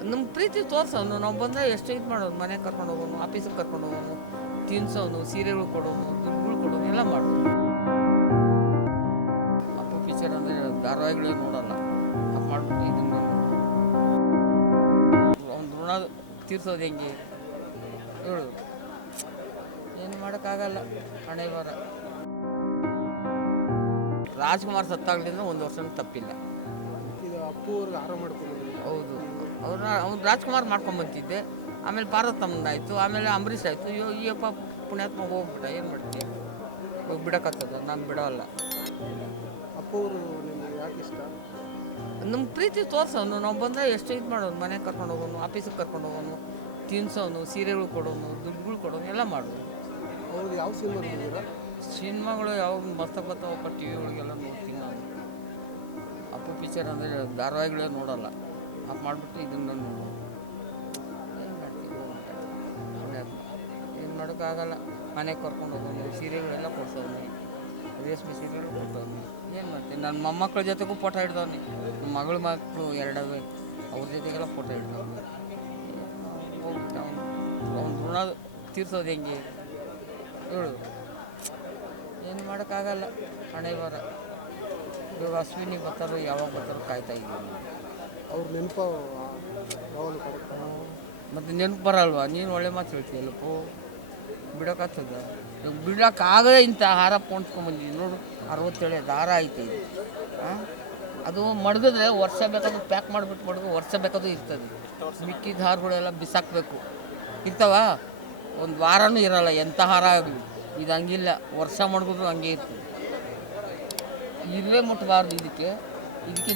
ನಮ್ಮ ಪ್ರೀತಿ ತೋರ್ಸೋನು, ನಾವು ಬಂದರೆ ಎಷ್ಟು ಇದು ಮಾಡೋನು, ಮನೆಗೆ ಕರ್ಕೊಂಡು ಹೋಗೋನು, ಆಫೀಸಿಗೆ ಕರ್ಕೊಂಡು ಹೋಗೋನು, ತಿನ್ಸೋನು, ಸೀರೆಗಳು ಕೊಡೋನು, ದುಡ್ಡುಗಳು ಕೊಡೋನು, ಎಲ್ಲ ಮಾಡೋನು. ಅಪ್ಪ ಪಿಕ್ಚರ್ ಅಂದರೆ ಧಾರಾವಾಹಿಗಳೇ ನೋಡಲ್ಲ. ಅದು ಮಾಡ್ಬಿಟ್ಟು ಇದನ್ನು ಅವ್ನು ಋಣ ತೀರ್ಸೋದು ಹೆಂಗೆ ಹೇಳೋದು, ಏನು ಮಾಡೋಕ್ಕಾಗಲ್ಲ. ಹಣೆ ಬರ. ರಾಜ್ಕುಮಾರ್ ಸತ್ತಾಗಲಿಂದ ಒಂದು ವರ್ಷನೂ ತಪ್ಪಿಲ್ಲ. ಇದು ಅಪ್ಪು ಅವ್ರಿಗೆ ಆರಾಮ ಮಾಡ್ಕೊಂಡು ಹೌದು, ಅವ್ನು ರಾಜ್ಕುಮಾರ್ ಮಾಡ್ಕೊಂಬಂತಿದ್ದೆ. ಆಮೇಲೆ ಪಾರ್ವತಮ್ಮನಾಯಿತು, ಆಮೇಲೆ ಅಂಬರೀಷ್ ಆಯಿತು. ಈ ಅಪ್ಪ ಪುಣ್ಯಾತ್ಮ ಹೋಗ್ಬಿಟ್ಟ, ಏನು ಮಾಡ್ತೀವಿ, ಹೋಗಿ ಬಿಡೋಕ್ಕಾಗ್ತದ? ನಾನು ಬಿಡೋಲ್ಲ. ಅಪ್ಪು ಅವರು ನಿಮಗೆ ಯಾಕೆ ಇಷ್ಟ? ನಮ್ಮ ಪ್ರೀತಿ ತೋರ್ಸೋನು, ನಾವು ಬಂದರೆ ಎಷ್ಟು ಇದು ಮಾಡೋನು, ಮನೆಗೆ ಕರ್ಕೊಂಡು ಹೋಗೋನು, ಆಫೀಸಿಗೆ ಕರ್ಕೊಂಡು ಹೋಗೋನು, ತಿನ್ಸೋನು, ಸೀರೆಗಳು ಕೊಡೋನು, ದುಡ್ಡುಗಳು ಕೊಡೋನು, ಎಲ್ಲ ಮಾಡೋನು. ಅವ್ರಿಗೆ ಯಾವ ಸಿನಿಮಾ ನೋಡಿದ್ದೀರಾ? ಸಿನಿಮಾಗಳು ಯಾವಾಗ ಮಸ್ತ ಬರ್ತಾವಪ್ಪ ಟಿ ವಿಗಳಿಗೆಲ್ಲ ನೋಡ್ತೀನಿ ನಾನು. ಅಪ್ಪು ಪಿಕ್ಚರ್ ಅಂದರೆ ಧಾರಾವಾಹಿಗಳೇ ನೋಡಲ್ಲ. ಅದು ಮಾಡಿಬಿಟ್ಟು ಇದನ್ನು ನೋಡು, ಏನು ಮಾಡ್ತೀವಿ, ಏನು ಮಾಡೋಕ್ಕಾಗಲ್ಲ. ಮನೆಗೆ ಕರ್ಕೊಂಡು ಹೋಗೋನು, ಸೀರೆಗಳೆಲ್ಲ ಕೊಡ್ಸೋನು, ರೇಷ್ಮೆ ಸೀರೆಗಳು ಕೊಡ್ಸೋನು, ಏನು ಮಾಡ್ತೀನಿ. ನನ್ನ ಮೊಮ್ಮಕ್ಕಳ ಜೊತೆಗೂ ಫೋಟೋ ಹಿಡ್ದವ್ನಿ, ನಮ್ಮ ಮಗಳು ಮಕ್ಕಳು ಎರಡವೇ, ಅವ್ರ ಜೊತೆಗೆಲ್ಲ ಫೋಟೋ ಹಿಡ್ದವ್ನು. ಹೋಗ್ಬಿಟ್ಟು ಅವ್ನು ಋಣ ತೀರ್ಸೋದು ಹೆಂಗೆ ಹೇಳು, ಏನು ಮಾಡೋಕ್ಕಾಗಲ್ಲ. ಹಣೆ ಬರ. ಇವಾಗ ಅಶ್ವಿನಿ ಬರ್ತಾರೋ ಯಾವಾಗ ಬರ್ತಾರೋ ಕಾಯ್ತಾ ಇದ್ದೀನಿ. ಅವ್ರ ನೆನಪು ಯಾವಾಗಲೂ ಕರೆಕ್ಟ್. ಮತ್ತು ನೆನಪು ಬರಲ್ವಾ? ನೀನು ಒಳ್ಳೆ ಮಾತು ಹೇಳ್ತೀಯಲ್ಲಪ್ಪೋ, ಬಿಡೋಕ್ಕಾಗ್ತದ? ಇವಾಗ ಬಿಡೋಕ್ಕಾಗದೆ ಇಂಥ ಹಾರ ಪೋಣಿಸ್ಕೊಂಬಂದಿದ್ದೀನಿ ನೋಡು, 67 ದಾರ ಐತೆ ಇದು. ಅದು ಮಡಗಿದ್ರೆ ವರ್ಷ ಬೇಕಾದ್ರೂ ಪ್ಯಾಕ್ ಮಾಡಿಬಿಟ್ಟು ಮಡಗು, ವರ್ಷ ಬೇಕಾದ್ರೂ ಇರ್ತದೆ. ಮಿಕ್ಕಿದ ಹಾರಗಳೆಲ್ಲ ಬಿಸಾಕಬೇಕು, ಇರ್ತಾವ, ಒಂದು ವಾರನೂ ಇರೋಲ್ಲ ಎಂಥ ಹಾರ ಆಗಲಿ. ಇದು ಹಂಗಿಲ್ಲ, ವರ್ಷ ಮಡಗಿದ್ರು ಹಂಗೆ ಇರ್ತದೆ. ಇರುವೆ ಮುಟ್ಟಬಾರ್ದು ಇದಕ್ಕೆ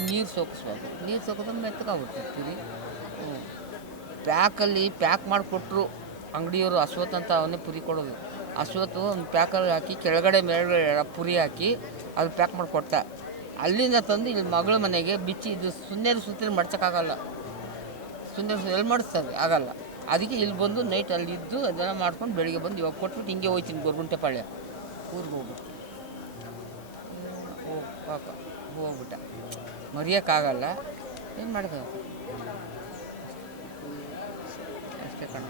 ನೀರು ಸೋಕಿಸ್ಬಾರ್ದು. ನೀರು ಸೋಕಿದ್ರೆ ಮೆತ್ತಗಾಗ್ಬಿಟ್ಟಿರ್ತೀರಿ. ಪ್ಯಾಕಲ್ಲಿ ಪ್ಯಾಕ್ ಮಾಡಿಕೊಟ್ರು ಅಂಗಡಿಯವರು. ಅಶ್ವತ್ ಅಂತ ಅವನ್ನೇ ಪುರಿ ಕೊಡೋದು. ಅಶ್ವತ್ತು ಒಂದು ಪ್ಯಾಕಲ್ಲಿ ಹಾಕಿ ಕೆಳಗಡೆ ಮೇಲ್ಗಡೆ ಪುರಿ ಹಾಕಿ ಅದು ಪ್ಯಾಕ್ ಮಾಡಿಕೊಡ್ತ. ಅಲ್ಲಿಂದ ತಂದು ಇಲ್ಲಿ ಮಗಳ ಮನೆಗೆ ಬಿಚ್ಚಿ, ಇದು ಸುತ್ತೇರು ಮಡ್ಸೋಕ್ಕಾಗಲ್ಲ. ಎಲ್ಲಿ ಮಾಡಿಸ್ತಾರೆ ಆಗಲ್ಲ. ಅದಕ್ಕೆ ಇಲ್ಲಿ ಬಂದು ನೈಟ್ ಅಲ್ಲಿದ್ದು ಅದೆಲ್ಲ ಮಾಡ್ಕೊಂಡು ಬೆಳಿಗ್ಗೆ ಬಂದು ಇವಾಗ ಕೊಟ್ಬಿಟ್ಟು ಹಿಂಗೆ ಹೋಗ್ತೀನಿ ಗೊರ್ಗುಂಟೆಪಾಳ್ಯ ಊರಿಗೆ ಹೋಗ್ಬಿಟ್ಟು. ಪಾಪ ಹೋಗ್ಬಿಟ್ಟ, ಮರೆಯೋಕ್ಕಾಗಲ್ಲ. ಏನು ಮಾಡೋದು ಅಷ್ಟೇ ಕಣ.